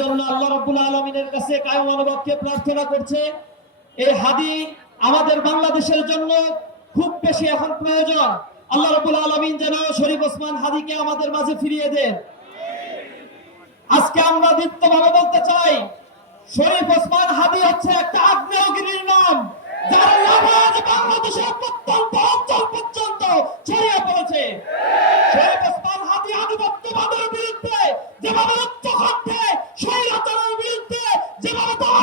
জন্য আল্লাহ রাব্বুল আলামিনের কাছে কায়ম অনুবাদকে প্রার্থনা করছে। এই হাদি আমাদের বাংলাদেশের জন্য খুব বেশি এখন প্রয়োজন। আল্লাহ রাব্বুল আলামিন যেন শরীফ ওসমান হাদিকে আমাদের মাঝে ফিরিয়ে দেন। আজকে আমরা দীপ্তভাবে বলতে চাই, শরীফ ওসমান হাদি হচ্ছে একটা আগ্নেয়গিরির নাম, যার লাভাজ বাংলাদেশের প্রত্যন্ত অঞ্চল পর্যন্ত ছড়িয়ে পড়েছে। শরীফ ওসমান হাদি আধিপত্যবাদের বিরুদ্ধে যেভাবে উচ্চকণ্ঠে স্বৈরাচারের বিরুদ্ধে যেভাবে দাওয়া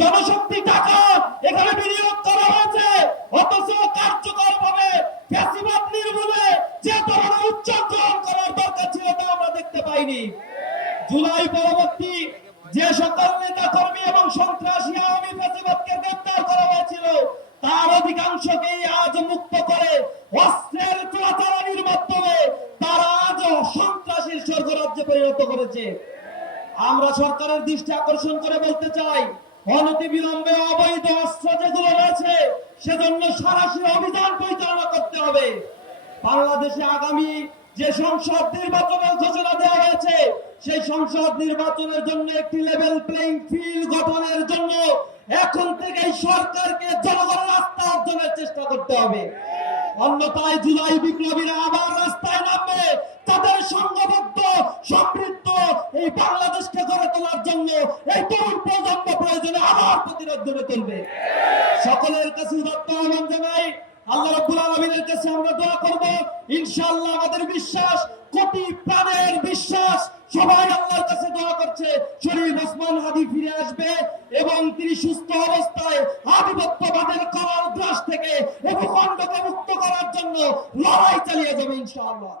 জনশক্তি টাকা এখানে বিনিয়োগ করা হয়েছে। অথচ কার্যকর ভাবে ফ্যাসিবাদ নির্মূলে যে ধরনের উচ্চারণ গ্রহণ করার দরকার ছিল তা আমরা দেখতে পাইনি। জুলাই পরবর্তী যে সকল নেতা কর্মী এবং সন্ত্রাসী আওয়ামী ফ্যাসিবাদকে গ্রেফতার করা হয়েছিল, তার অধিকাংশকেই আজ মুক্ত করে অস্ত্রের চোরাচালানির মাধ্যমে তারা আজ সন্ত্রাসীর স্বর্গরাজ্যে পরিণত করেছে। আমরা সরকারের দৃষ্টি আকর্ষণ করে বলতে চাই অনতি বিলম্বে অবৈধ অস্ত্র যেগুলো রয়েছে, সেজন্য সরাসরি অভিযান পরিচালনা করতে হবে। বাংলাদেশে আগামী যে সংসদ নির্বাচনের ঘোষণা দেওয়া হয়েছে, সেই সংসদ নির্বাচনের জন্য একটি লেভেল প্লেইং ফিল্ড গঠনের জন্য এখন থেকেই সরকারকে জনগণের আস্থা অর্জনের চেষ্টা করতে হবে। অন্যথায় জুলাই বিপ্লবীরা আবার রাস্তায় নামবে, তাদের সংঘবদ্ধ প্রতিরোধ গড়ে তুলবে। সকলের কাছে আহ্বান জানাই, আল্লাহ রাব্বুল কাছে আমরা দোয়া করব, ইনশাআল্লাহ আমাদের বিশ্বাস, কোটি প্রাণের বিশ্বাস, সবাই আল্লাহর কাছে দোয়া করছে। শরীফ ওসমান হাদি ফিরে আসবে এবং তিনি সুস্থ অবস্থায় আধিপত্যবাদের করার গ্রাস থেকে এবং খণ্ডকে মুক্ত করার জন্য লড়াই চালিয়ে যাবে ইনশাআল্লাহ।